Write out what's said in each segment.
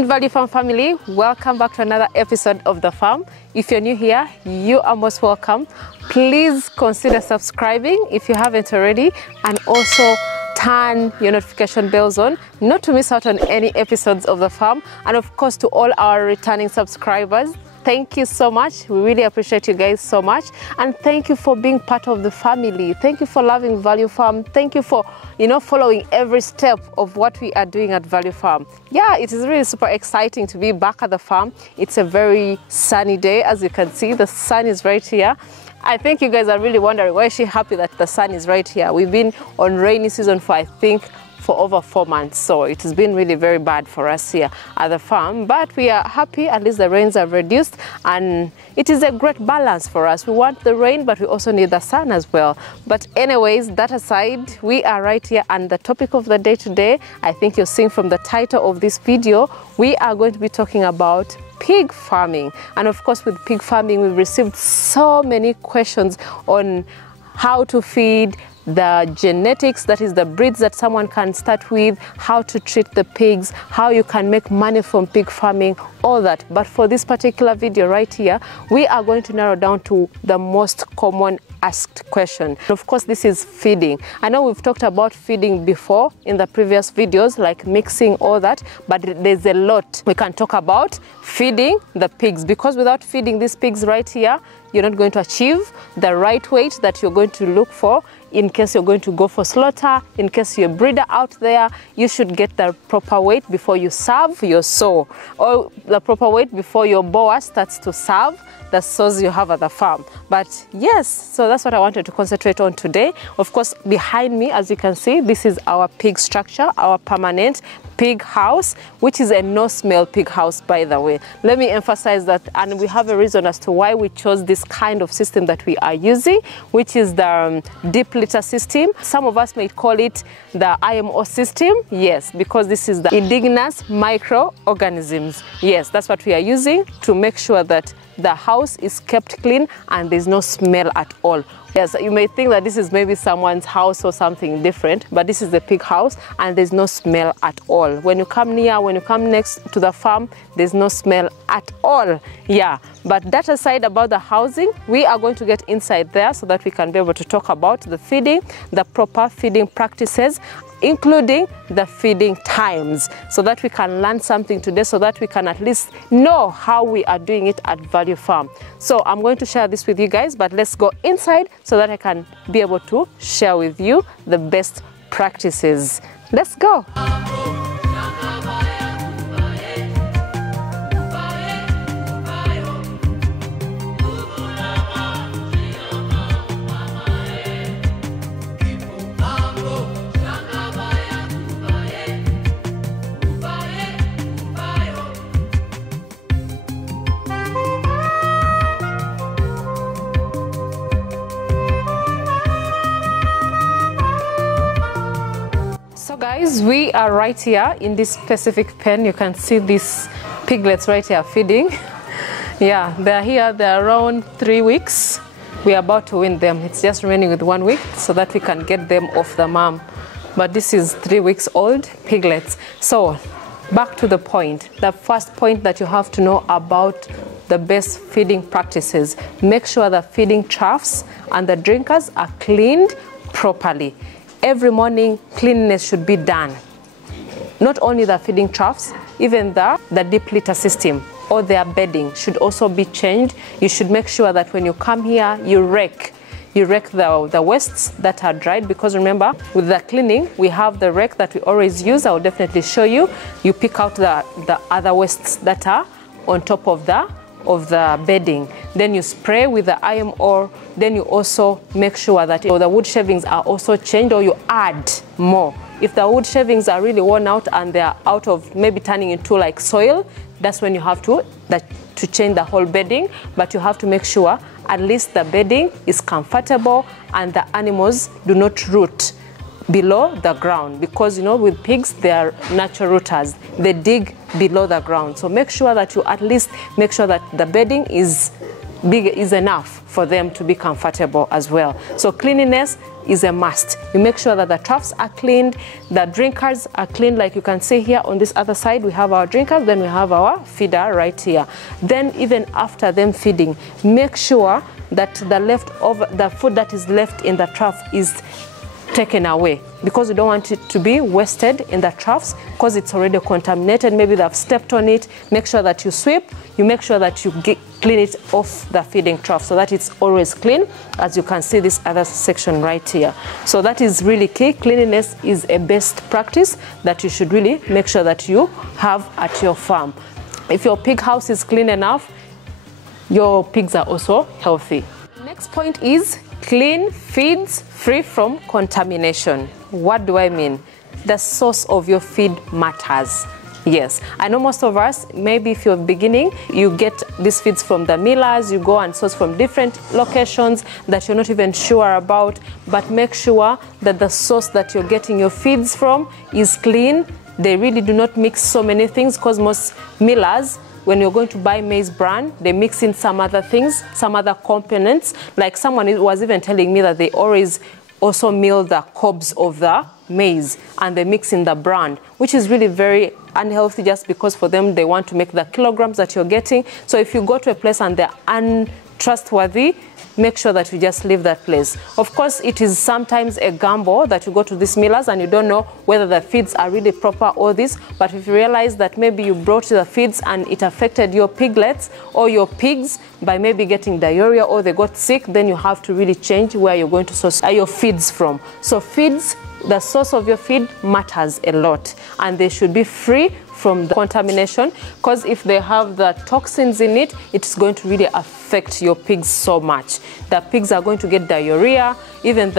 morning, Value Farm family. Welcome back to another episode of The Farm. If you're new here, you are most welcome. Please consider subscribing if you haven't already, and also turn your notification bells on not to miss out on any episodes of The Farm. And of course, to all our returning subscribers, thank you so much. We really appreciate you guys so much. And thank you for being part of the family. Thank you for loving Value Farm. Thank you for, following every step of what we are doing at Value Farm. Yeah, it is really super exciting to be back at the farm. It's a very sunny day. As you can see, the sun is right here. I think you guys are really wondering, why is she happy that the sun is right here? We've been on rainy season for, I think, for over 4 months, so it has been really very bad for us here at the farm, but we are happy. At least the rains have reduced, and it is a great balance for us. We want the rain, but we also need the sun as well. But anyways, that aside, we are right here, and the topic of the day today, I think you're seeing from the title of this video, we are going to be talking about pig farming. And of course, with pig farming, we've received so many questions on how to feed, the genetics, that is the breeds that someone can start with, how to treat the pigs, how you can make money from pig farming, all that. But for this particular video right here, we are going to narrow down to the most common asked question. Of course, this is feeding. I know we've talked about feeding before in the previous videos, like mixing, all that, but there's a lot we can talk about feeding the pigs, because without feeding these pigs right here, you're not going to achieve the right weight that you're going to look for. In case you're going to go for slaughter, in case you're a breeder out there, you should get the proper weight before you serve your sow, or the proper weight before your boa starts to serve the sows you have at the farm. But yes, so that's what I wanted to concentrate on today. Of course, behind me, as you can see, this is our pig structure, our permanent pig house, which is a no-smell pig house, by the way. Let me emphasize that, and we have a reason as to why we chose this kind of system that we are using, which is the deep litter system. Some of us may call it the IMO system. Yes, because this is the indigenous microorganisms. Yes, that's what we are using to make sure that the house is kept clean and there's no smell at all. Yes, you may think that this is maybe someone's house or something different, but this is the pig house and there's no smell at all. When you come near, when you come next to the farm, there's no smell at all. Yeah, but that aside about the housing, we are going to get inside there so that we can be able to talk about the feeding, the proper feeding practices, including the feeding times, so that we can learn something today, so that we can at least know how we are doing it at Value Farm. So I'm going to share this with you guys, but let's go inside so that I can be able to share with you the best practices. Let's go. Guys, we are right here in this specific pen. You can see these piglets right here feeding. Yeah, they're here. They're around 3 weeks. We are about to win them. It's just remaining with 1 week so that we can get them off the mom. But this is 3 weeks old piglets. So back to the point. The first point that you have to know about the best feeding practices. Make sure the feeding troughs and the drinkers are cleaned properly. Every morning, cleanliness should be done. Not only the feeding troughs, even the deep litter system or their bedding should also be changed. You should make sure that when you come here, you rake the wastes that are dried, because remember, with the cleaning, we have the rake that we always use. I will definitely show you. You pick out the other wastes that are on top of the bedding. Then you spray with the IMO. Then you also make sure that the wood shavings are also changed, or you add more. If the wood shavings are really worn out and they are out of maybe turning into like soil, that's when you have to change the whole bedding. But you have to make sure at least the bedding is comfortable and the animals do not root below the ground, because with pigs, they are natural rooters. They dig below the ground. So make sure that you at least make sure that the bedding is big is enough for them to be comfortable as well. So cleanliness is a must. You make sure that the troughs are cleaned, the drinkers are clean. Like you can see here on this other side, we have our drinkers, then we have our feeder right here. Then even after them feeding, make sure that the food that is left in the trough is taken away, because you don't want it to be wasted in the troughs because it's already contaminated. Maybe they've stepped on it. Make sure that you sweep. You make sure that you clean it off the feeding trough so that it's always clean, as you can see this other section right here. So that is really key. Cleanliness is a best practice that you should really make sure that you have at your farm. If your pig house is clean enough, your pigs are also healthy. Next point is clean feeds free from contamination. What do I mean? The source of your feed matters. Yes, I know most of us, maybe if you're beginning, you get these feeds from the millers, you go and source from different locations that you're not even sure about, but make sure that the source that you're getting your feeds from is clean. They really do not mix so many things, because most millers, when you're going to buy maize bran, they mix in some other things, some other components. Like someone was even telling me that they always also mill the cobs of the maize and they mix in the bran, which is really very unhealthy, just because for them they want to make the kilograms that you're getting. So if you go to a place and they're untrustworthy, make sure that you just leave that place. Of course, it is sometimes a gamble that you go to these millers and you don't know whether the feeds are really proper or this, but if you realize that maybe you brought the feeds and it affected your piglets or your pigs by maybe getting diarrhea or they got sick, then you have to really change where you're going to source your feeds from. So feeds, the source of your feed matters a lot, and they should be free from the contamination, because if they have the toxins in it, it's going to really affect your pigs so much. The pigs are going to get diarrhea, even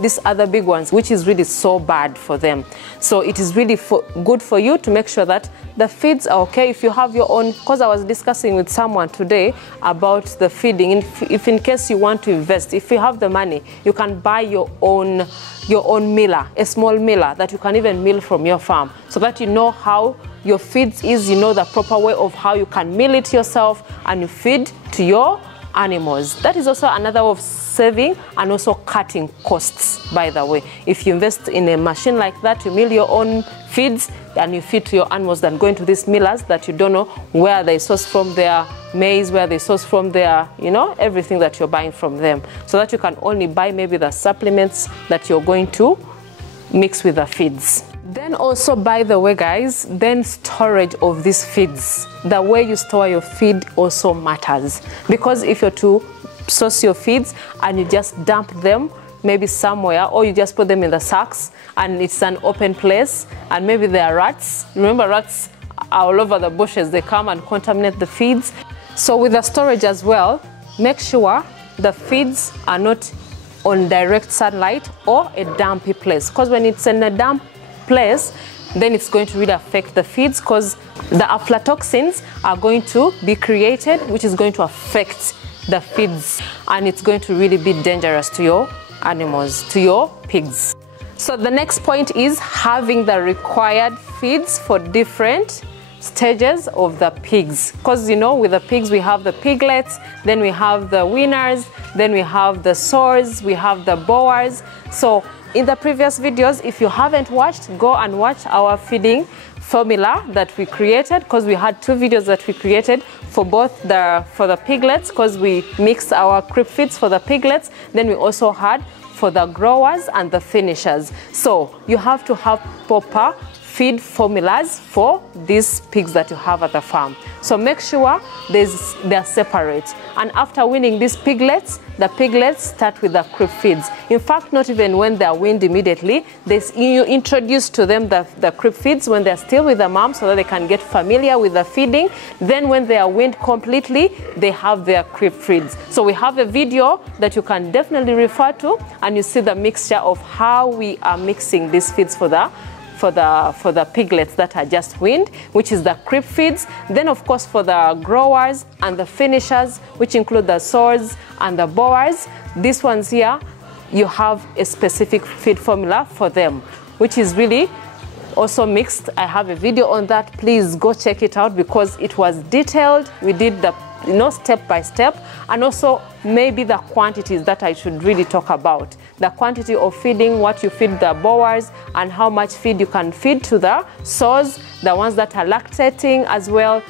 these other big ones, which is really so bad for them. So it is really good for you to make sure that the feeds are okay. If you have your own, because I was discussing with someone today about the feeding, if in case you want to invest, if you have the money, you can buy your own miller, a small miller that you can even mill from your farm, so that you know how your feeds is, you know the proper way of how you can mill it yourself and you feed to your animals. That is also another way of saving and also cutting costs, by the way. If you invest in a machine like that, you mill your own feeds and you feed to your animals than going to these millers that you don't know where they source from their maize, where they source from their, everything that you're buying from them. So that you can only buy maybe the supplements that you're going to mix with the feeds. Then also, by the way guys, then storage of these feeds. The way you store your feed also matters, because if you're to source your feeds and you just dump them maybe somewhere, or you just put them in the sacks and it's an open place and maybe there are rats. Remember, rats are all over the bushes, they come and contaminate the feeds. So with the storage as well, make sure the feeds are not on direct sunlight or a dampy place, because when it's in a damp place, then it's going to really affect the feeds, because the aflatoxins are going to be created, which is going to affect the feeds, and it's going to really be dangerous to your animals, to your pigs. So the next point is having the required feeds for different stages of the pigs, because with the pigs we have the piglets, then we have the weaners, then we have the sows, we have the boars. So in the previous videos, if you haven't watched, go and watch our feeding formula that we created, because we had 2 videos that we created for both for the piglets, because we mixed our crib feeds for the piglets, then we also had for the growers and the finishers. So you have to have proper feed formulas for these pigs that you have at the farm. So make sure they're separate. And after weaning these piglets, the piglets start with the crib feeds. In fact, not even when they're weaned immediately, you introduce to them the crib feeds when they're still with the mom, so that they can get familiar with the feeding. Then when they are weaned completely, they have their crib feeds. So we have a video that you can definitely refer to, and you see the mixture of how we are mixing these feeds for the piglets that are just weaned, which is the crib feeds. Then of course for the growers and the finishers, which include the sows and the boars, these ones here, you have a specific feed formula for them, which is really also mixed. I have a video on that. Please go check it out, because it was detailed. We did the step by step, and also maybe the quantities that I should really talk about. The quantity of feeding, what you feed the boars, and how much feed you can feed to the sows, the ones that are lactating as well.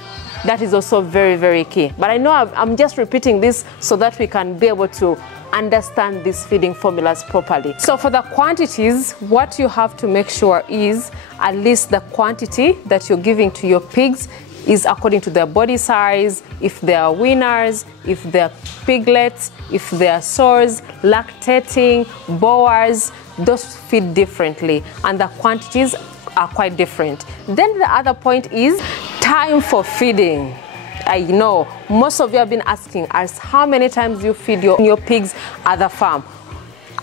That is also very, very key. But I know I'm just repeating this so that we can be able to understand these feeding formulas properly. So for the quantities, what you have to make sure is at least the quantity that you're giving to your pigs is according to their body size, if they are weaners, if they're piglets, if they are sows, lactating, boars, those feed differently, and the quantities are quite different. Then the other point is time for feeding. I know most of you have been asking us how many times you feed your pigs at the farm.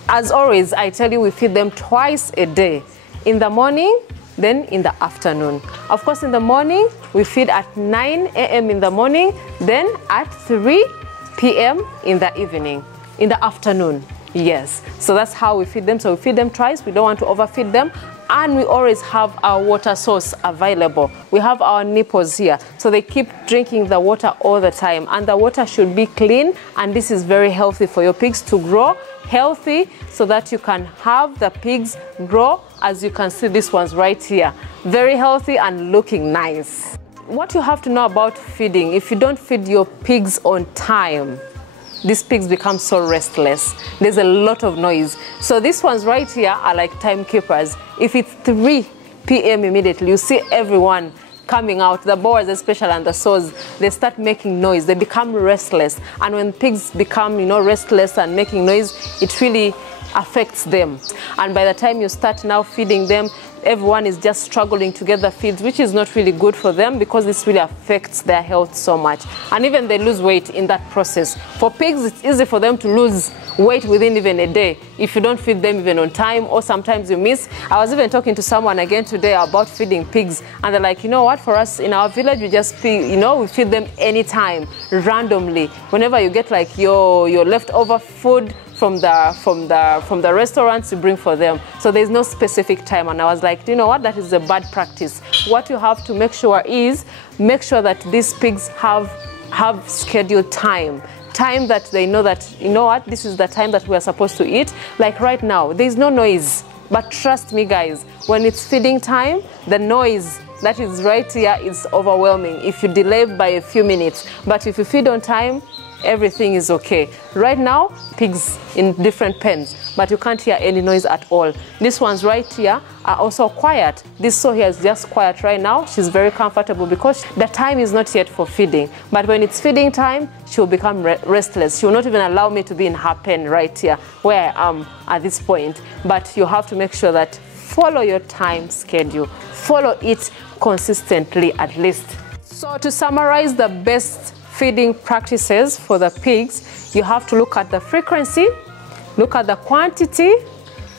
As always, I tell you we feed them twice a day, in the morning, then in the afternoon. Of course, in the morning, we feed at 9 a.m. in the morning, then at 3 p.m. in the evening, in the afternoon. Yes, so that's how we feed them. So we feed them twice. We don't want to overfeed them. And we always have our water source available. We have our nipples here, so they keep drinking the water all the time. And the water should be clean, and this is very healthy for your pigs to grow healthy, so that you can have the pigs grow, as you can see these ones right here, very healthy and looking nice. What you have to know about feeding, if you don't feed your pigs on time, these pigs become so restless. There's a lot of noise. So these ones right here are like timekeepers. If it's 3 p.m. immediately, you see everyone coming out, the boars especially and the sows, they start making noise. They become restless. And when pigs become, restless and making noise, it really affects them. And by the time you start now feeding them, everyone is just struggling to get the feeds, which is not really good for them, because this really affects their health so much. And even they lose weight in that process. For pigs, it's easy for them to lose weight within even a day if you don't feed them even on time, or sometimes you miss. I was even talking to someone again today about feeding pigs, and they're like, you know what, for us in our village, we just feed, we feed them anytime, randomly. Whenever you get like your leftover food from the restaurants, you bring for them. So there's no specific time. And I was like, you know what, that is a bad practice. What you have to make sure is, make sure that these pigs have scheduled time that they know that, this is the time that we are supposed to eat. Like right now, there's no noise. But trust me, guys, when it's feeding time, the noise that is right here is overwhelming if you delay by a few minutes. But if you feed on time, everything is okay. Right now, pigs in different pens, but you can't hear any noise at all. These ones right here are also quiet. This sow here is just quiet right now. She's very comfortable because the time is not yet for feeding. But when it's feeding time, she'll become restless. She will not even allow me to be in her pen right here where I am at this point. But you have to make sure that follow your time schedule. Follow it consistently at least. So to summarize the best feeding practices for the pigs, you have to look at the frequency, look at the quantity,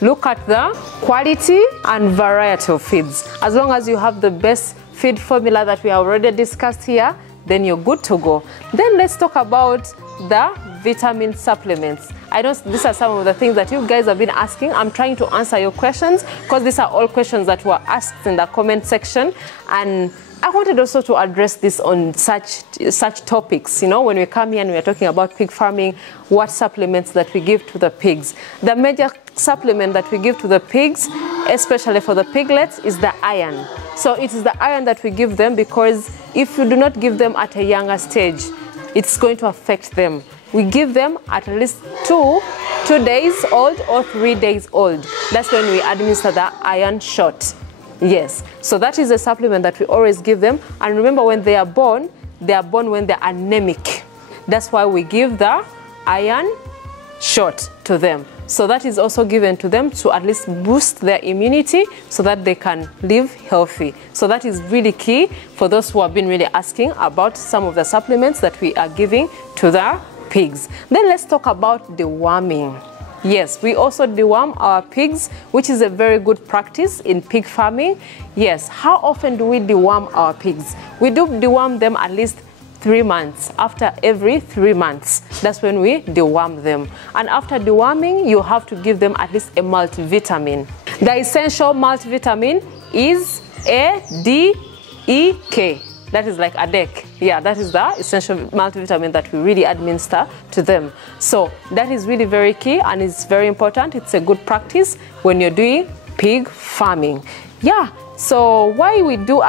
look at the quality and variety of feeds. As long as you have the best feed formula that we have already discussed here, then you're good to go. Then let's talk about the vitamin supplements. I know these are some of the things that you guys have been asking. I'm trying to answer your questions because these are all questions that were asked in the comment section, and I wanted also to address this on such topics, when we come here and we're talking about pig farming, what supplements that we give to the pigs. The major supplement that we give to the pigs, especially for the piglets, is the iron. So it is the iron that we give them, because if you do not give them at a younger stage, it's going to affect them. We give them at least 2 days old or 3 days old. That's when we administer the iron shot. Yes, so that is a supplement that we always give them. And remember, when they are born when they're anemic. That's why we give the iron shot to them. So that is also given to them to at least boost their immunity so that they can live healthy. So that is really key for those who have been really asking about some of the supplements that we are giving to the pigs. Then let's talk about deworming. Yes, we also deworm our pigs, which is a very good practice in pig farming. Yes, how often do we deworm our pigs? We do deworm them at least 3 months. After every 3 months, that's when we deworm them. And after deworming, you have to give them at least a multivitamin. The essential multivitamin is A, D, E, K. That is like a deck. Yeah, that is the essential multivitamin that we really administer to them. So that is really very key and it's very important. It's a good practice when you're doing pig farming. Yeah. So why we do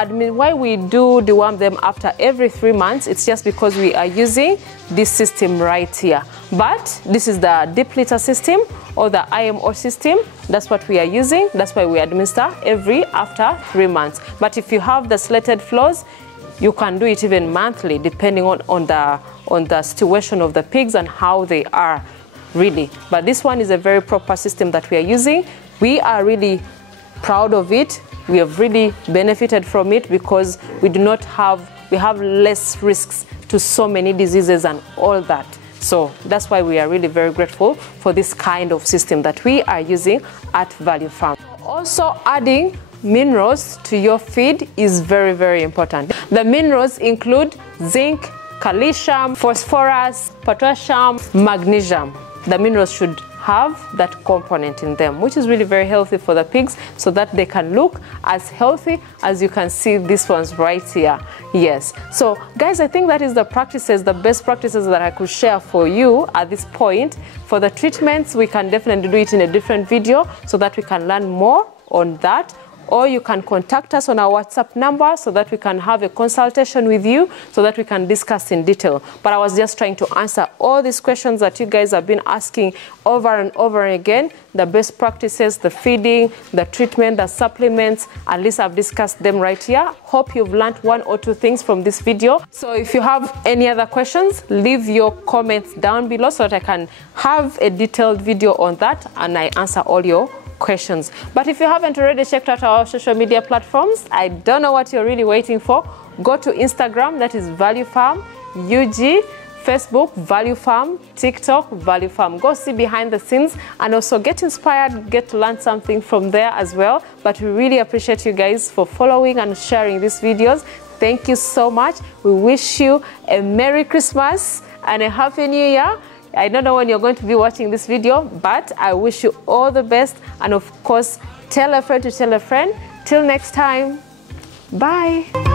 deworm them after every 3 months, it's just because we are using this system right here. But this is the deep litter system or the IMO system. That's what we are using. That's why we administer after 3 months. But if you have the slated floors, you can do it even monthly, depending on the situation of the pigs and how they are really. But this one is a very proper system that we are using. We are really proud of it. We have really benefited from it because we have less risks to so many diseases and all that. So that's why we are really very grateful for this kind of system that we are using at Value Farm. Also, adding minerals to your feed is very, very important. The minerals include zinc, calcium, phosphorus, potassium, magnesium. The minerals should have that component in them, which is really very healthy for the pigs so that they can look as healthy as you can see these ones right here. Yes. So guys, I think that is the best practices that I could share for you at this point. For the treatments, we can definitely do it in a different video so that we can learn more on that. Or you can contact us on our WhatsApp number so that we can have a consultation with you so that we can discuss in detail. But I was just trying to answer all these questions that you guys have been asking over and over again. The best practices, the feeding, the treatment, the supplements, at least I've discussed them right here. Hope you've learned 1 or 2 things from this video. So if you have any other questions, leave your comments down below so that I can have a detailed video on that and I answer all your questions. But if you haven't already checked out our social media platforms, I don't know what you're really waiting for. Go to Instagram, that is Value Farm UG, Facebook Value Farm, TikTok Value Farm. Go see behind the scenes and also get inspired, get to learn something from there as well. But we really appreciate you guys for following and sharing these videos. Thank you so much. We wish you a Merry Christmas and a Happy New Year. I don't know when you're going to be watching this video, but I wish you all the best. And of course, tell a friend to tell a friend. Till next time, bye.